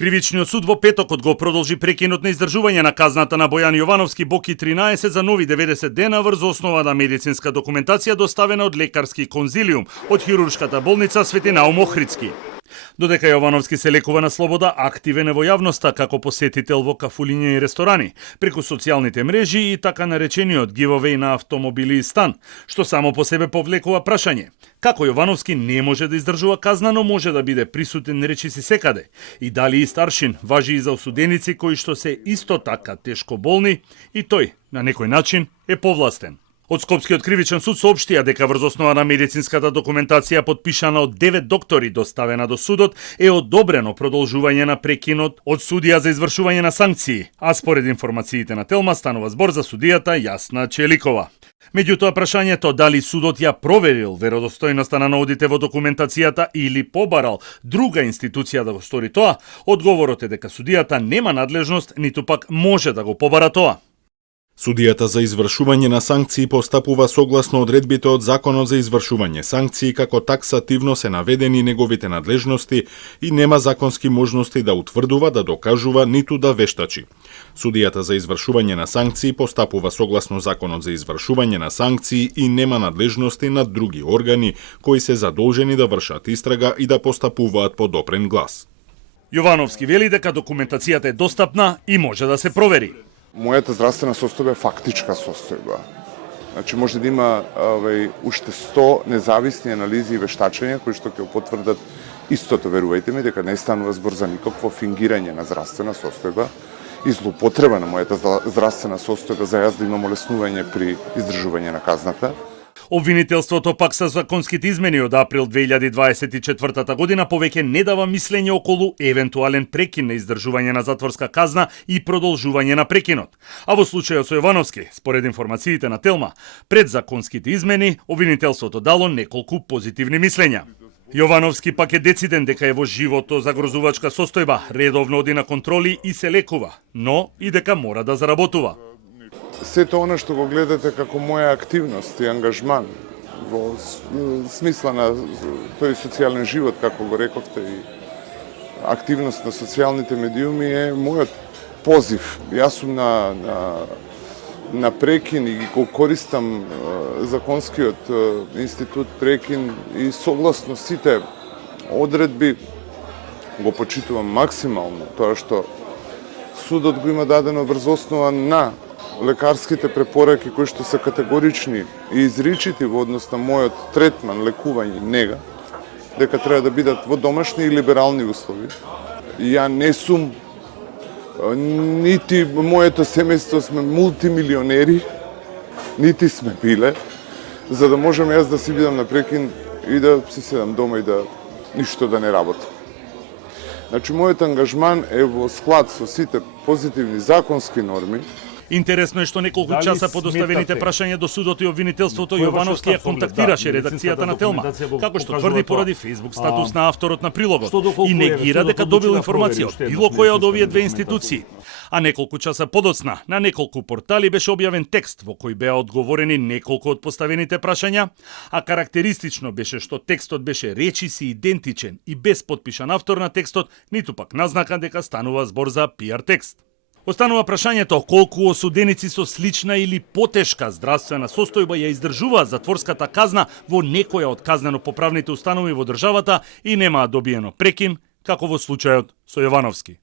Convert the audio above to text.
Кривичниот суд во петокот го продолжи прекинот на издржување на казната на Бојан Јовановски Боки 13 за нови 90 дена врз основа на медицинска документација доставена од лекарски конзилиум од хируршката болница Свети Наум Охридски. Додека Јовановски се лекува на слобода, активен е во јавноста како посетител во кафулиња и ресторани, преку социјалните мрежи и така наречениот giveaway на автомобили и стан, што само по себе повлекува прашање. Како Јовановски не може да издржува казна, но може да биде присутен речиси секаде? И дали и старшин важи и за осуденици кои што се исто така тешко болни и тој, на некој начин, е повластен? Од Скопскиот кривичен суд соопштија дека врз основа на медицинската документација подпишана од 9 доктори доставена до судот е одобрено продолжување на прекинот од судија за извршување на санкции, а според информациите на Телма станува збор за судијата Јасна Челикова. Меѓутоа прашањето дали судот ја проверил веродостојноста на наудите во документацијата или побарал друга институција да го стори тоа, одговорот е дека судијата нема надлежност ниту пак може да го побара тоа. Судијата за извршување на санкции постапува согласно одредбите од Законот за извршување санкции, како таксативно се наведени неговите надлежности и нема законски можности да утврдува, да докажува, ниту да вештачи. Судијата за извршување на санкции постапува согласно Законот за извршување на санкции и нема надлежности над други органи кои се задолжени да вршат истрага и да постапуваат по допрен глас. Јовановски вели дека документацијата е достапна и може да се провери. Мојата здравствена состојба е фактичка состојба. Значи може да има уште 100 независни анализи и вештачења кои што ќе потврдат истото, верувајте ми, дека не станува збор за никакво фингирање на здравствена состојба и злоупотреба на мојата здравствена состојба за јас да имам олеснување при издржување на казната. Обвинителството пак со законските измени од април 2024 година повеќе не дава мислење околу евентуален прекин на издржување на затворска казна и продолжување на прекинот. А во случајот со Јовановски, според информациите на Телма, пред законските измени, обвинителството дало неколку позитивни мислења. Јовановски пак е дециден дека е во живото загрозувачка состојба, редовно оди на контроли и се лекува, но и дека мора да заработува. Сето она што го гледате како моја активност и ангажман во смисла на тој социјален живот, како го рековте, и активност на социјалните медиуми е мојот позив. Јас сум на прекин и го користам законскиот институт прекин и согласно сите одредби го почитувам максимално тоа што судот го има дадено врз основа на лекарските препораки кои што се категорични и изричити во однос на мојот третман, лекување, нега, дека треба да бидат во домашни и либерални услови. Ја не сум, нити моето семејство сме мултимилионери, нити сме биле, за да можам јас да си бидам на прекин и да си седам дома и да ништо да не работам. Значи, мојот ангажман е во склад со сите позитивни законски норми. Интересно е што неколку часа по доставените прашања до судот и обвинителството Јовановски ја контактираше редакцијата на Телма, како што тврди поради Facebook статус на авторот на прилогот и негира дека добил информација од било која од овие две институции. А неколку часа подоцна на неколку портали беше објавен текст во кој беа одговорени неколку од поставените прашања, а карактеристично беше што текстот беше речиси идентичен и без подпишан автор на текстот, ниту пак назнака дека станува збор за PR текст. Останува прашањето колку осуденици со слична или потешка здравствена состојба ја издржуваат затворската казна во некоја од казнено-поправните установи во државата и немаат добиено прекин, како во случајот со Јовановски.